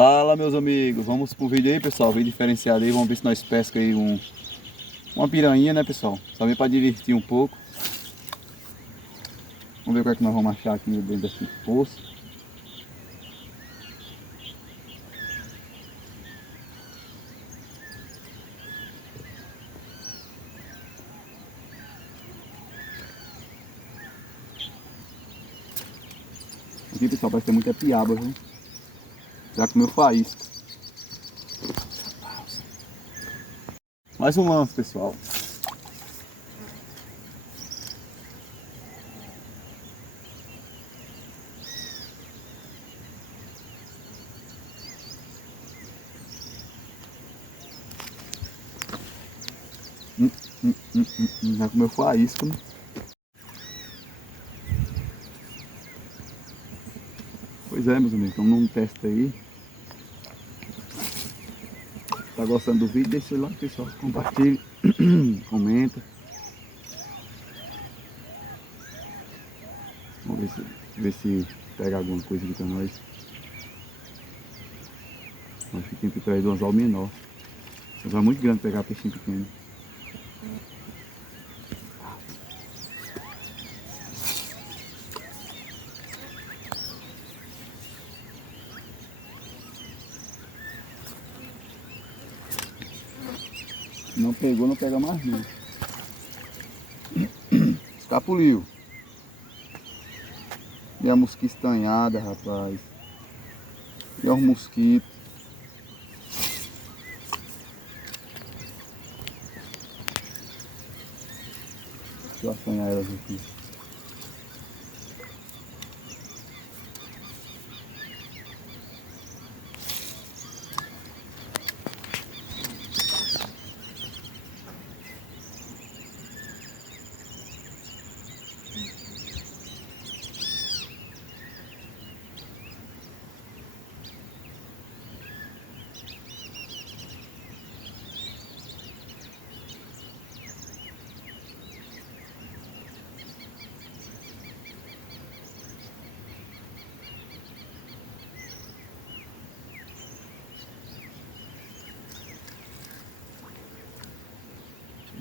Fala, meus amigos, vamos pro vídeo aí, pessoal, vídeo diferenciado aí, vamos ver se nós pescamos aí uma piranha, né, pessoal, também para divertir um pouco. Vamos ver o que é que nós vamos achar aqui dentro desse poço. Aqui, pessoal, parece ter muita piaba, viu? Já comeu faísca. Mais um lance, pessoal. Já comeu faísca, né? Pois é, meus amigos, estamos num teste aí. Se tá gostando do vídeo, deixa o like, pessoal. Compartilhe, comenta. Vamos ver se pega alguma coisa aqui pra nós. Acho que tem que trazer um anzol menor. Mas é muito grande pegar peixinho pequeno. Não pegou, não pega mais não. Escapuliu. E a mosquita estanhada, rapaz. E os mosquitos. Deixa eu assanhar elas aqui.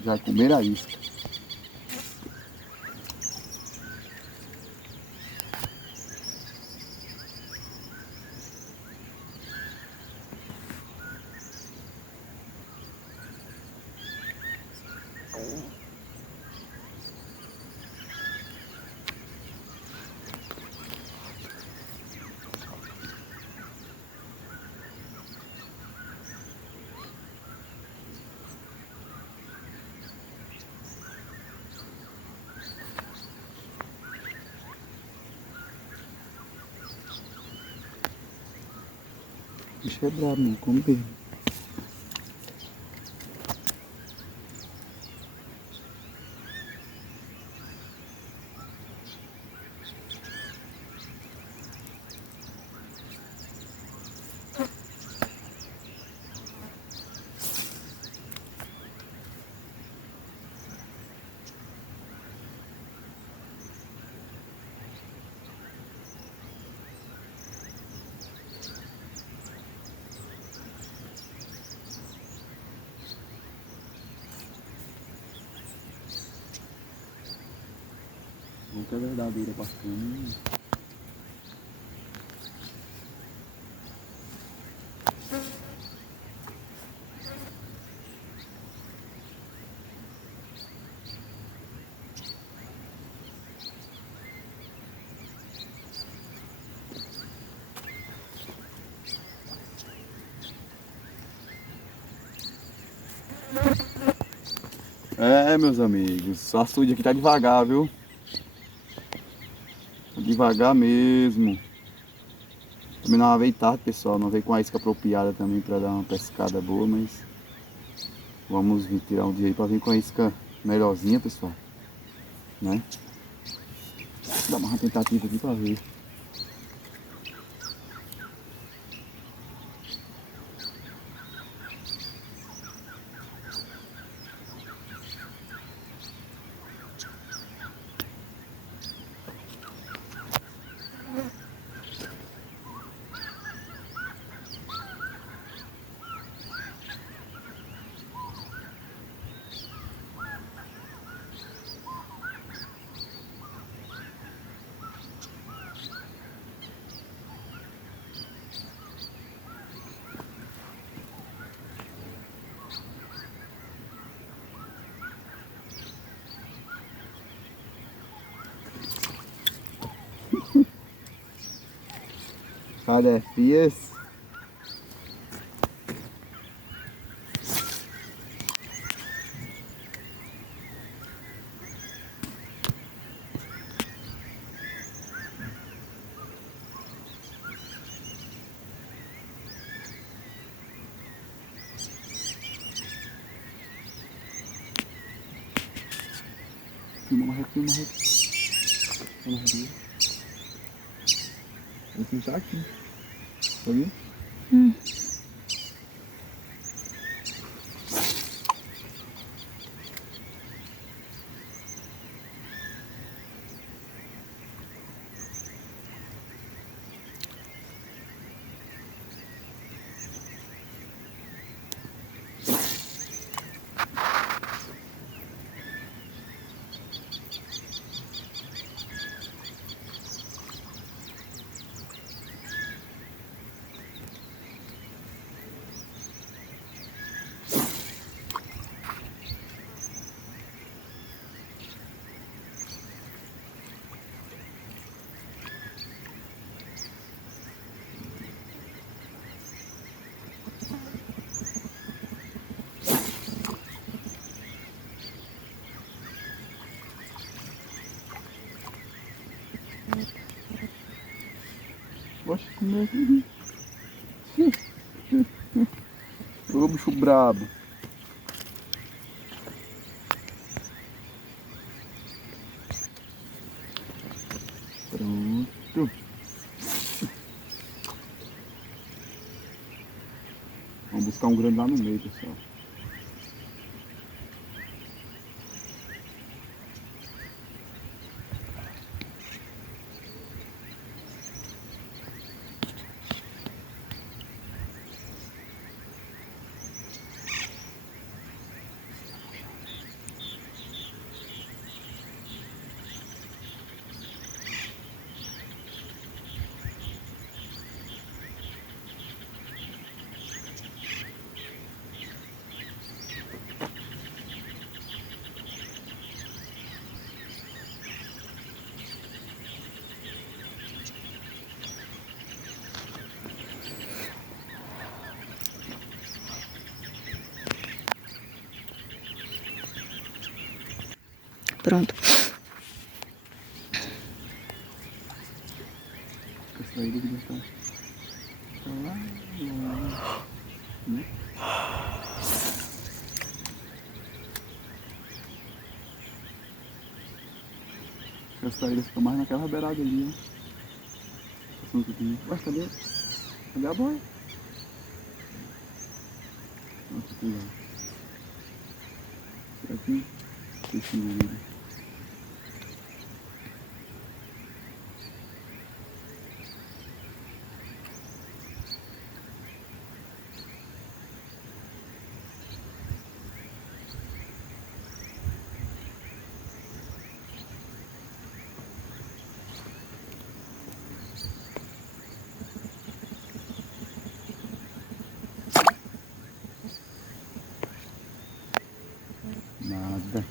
Já comeram a isca. Bicho é brabo, não come bem. Nunca é verdadeira bastante. É, meus amigos, o açude aqui tá devagar, viu? Tá devagar mesmo. Também não veio tarde, pessoal, não veio com a isca apropriada também para dar uma pescada boa, mas vamos vir tirar um dia aí para vir com a isca melhorzinha, pessoal, né? Dá uma tentativa aqui para ver. tarefinhas. Filma uma reta, filma uma reta. Filma uma reta. Vou pintar aqui. Tá vendo? Poxa, como é que... Ô bicho brabo. Pronto. Vamos buscar um grande lá no meio, pessoal. Pronto. A saída que tá lá, né? A saída fica mais naquela beirada ali, ó. Passando um pouquinho. Ué, cadê a boia? Nossa, que legal. Será que peixinho ali? Nada.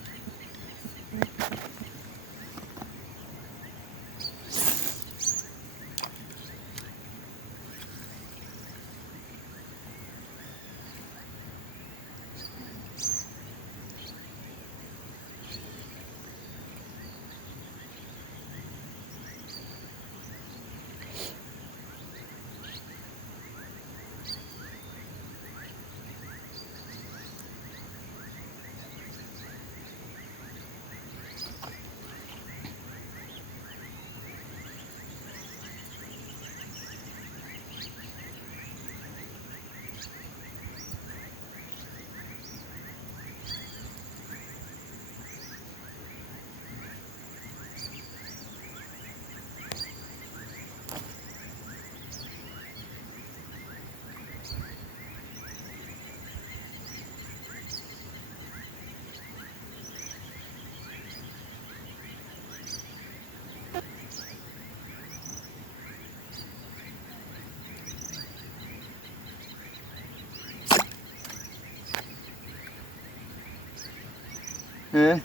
É.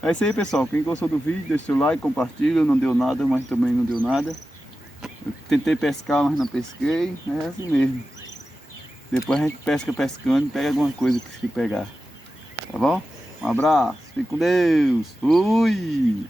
É isso aí, pessoal. Quem gostou do vídeo, deixa o like, compartilha. Não deu nada, mas também não deu nada. tentei pescar, mas não pesquei. É assim mesmo. Depois a gente pesca pescando e pega alguma coisa que se pegar. Tá bom? Um abraço. Fique com Deus. Fui!